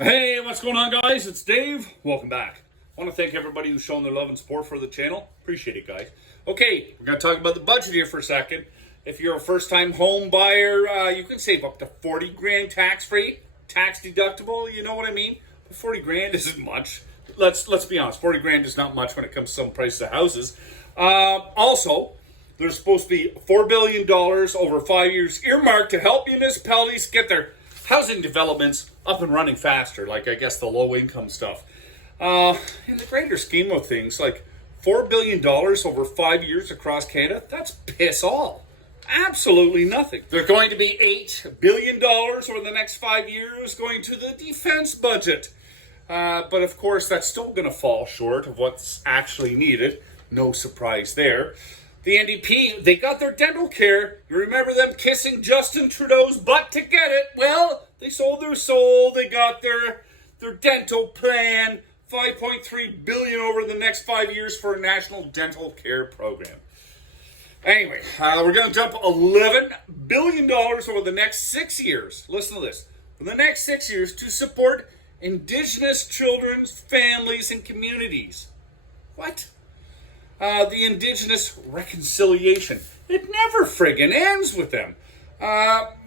Hey, what's going on, guys? It's Dave. Welcome back. I want to thank everybody who's shown their love and support for the channel. Appreciate it, guys. Okay, we're going to talk about the budget here for a second. If you're a first-time home buyer, you can save up to 40 grand tax-free, tax deductible. You know what I mean? But 40 grand isn't much. Let's be honest. 40 grand is not much when it comes to some prices of houses. Also, there's supposed to be $4 billion over 5 years earmarked to help municipalities get their housing developments up and running faster, like I guess the low-income stuff. In the greater scheme of things, like $4 billion over 5 years across Canada, that's piss all. Absolutely nothing. There's going to be $8 billion over the next 5 years going to the defense budget. But of course, that's still going to fall short of what's actually needed. No surprise there. The NDP, they got their dental care. You remember them kissing Justin Trudeau's butt to get it? Well, they sold their soul. They got their dental plan. $5.3 billion over the next 5 years for a national dental care program. Anyway, we're going to dump $11 billion over the next 6 years. Listen to this. For the next 6 years to support Indigenous children's families and communities. What? The Indigenous reconciliation. It never friggin' ends with them.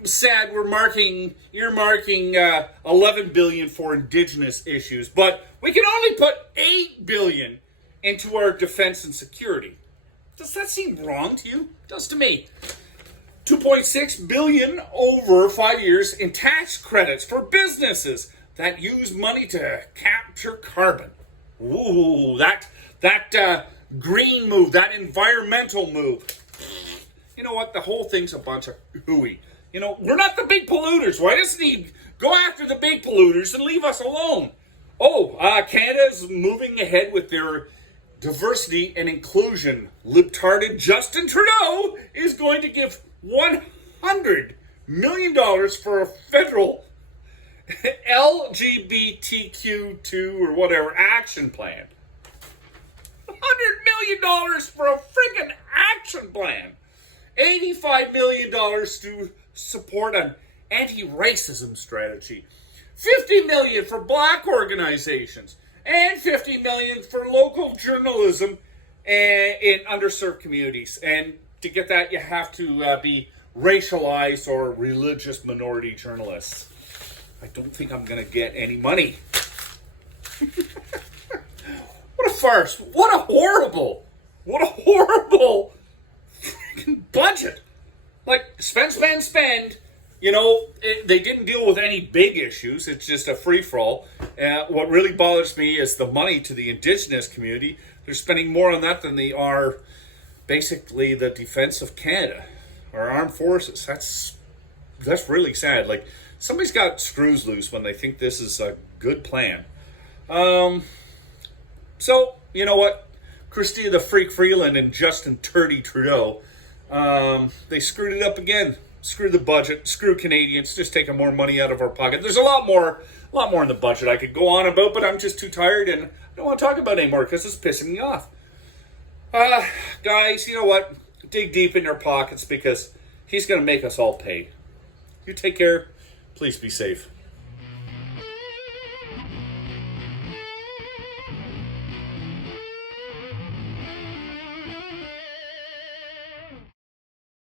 Sad we're earmarking $11 billion for Indigenous issues, but we can only put $8 billion into our defense and security. Does that seem wrong to you? It does to me. $2.6 billion over 5 years in tax credits for businesses that use money to capture carbon. Ooh, that green move, that environmental move. You know what? The whole thing's a bunch of hooey. You know, we're not the big polluters. Why doesn't he go after the big polluters and leave us alone? Oh, Canada's moving ahead with their diversity and inclusion. Libtarded Justin Trudeau is going to give $100 million for a federal LGBTQ2 or whatever action plan. $100 million for a friggin' action plan. $85 million to support an anti-racism strategy. $50 million for black organizations. And $50 million for local journalism in underserved communities. And to get that, you have to be racialized or religious minority journalists. I don't think I'm going to get any money. What a farce. What a horrible freaking budget. Like, spend. You know, they didn't deal with any big issues. It's just a free-for-all. What really bothers me is the money to the Indigenous community. They're spending more on that than they are basically the defense of Canada, our armed forces. That's really sad. Like, somebody's got screws loose when they think this is a good plan. So, you know what? Christy the Freak Freeland and Justin Turdy Trudeau, they screwed it up again. Screw the budget. Screw Canadians. Just taking more money out of our pocket. There's a lot more in the budget I could go on about, but I'm just too tired and I don't want to talk about it anymore because it's pissing me off. Guys, you know what? Dig deep in your pockets because he's going to make us all pay. You take care. Please be safe.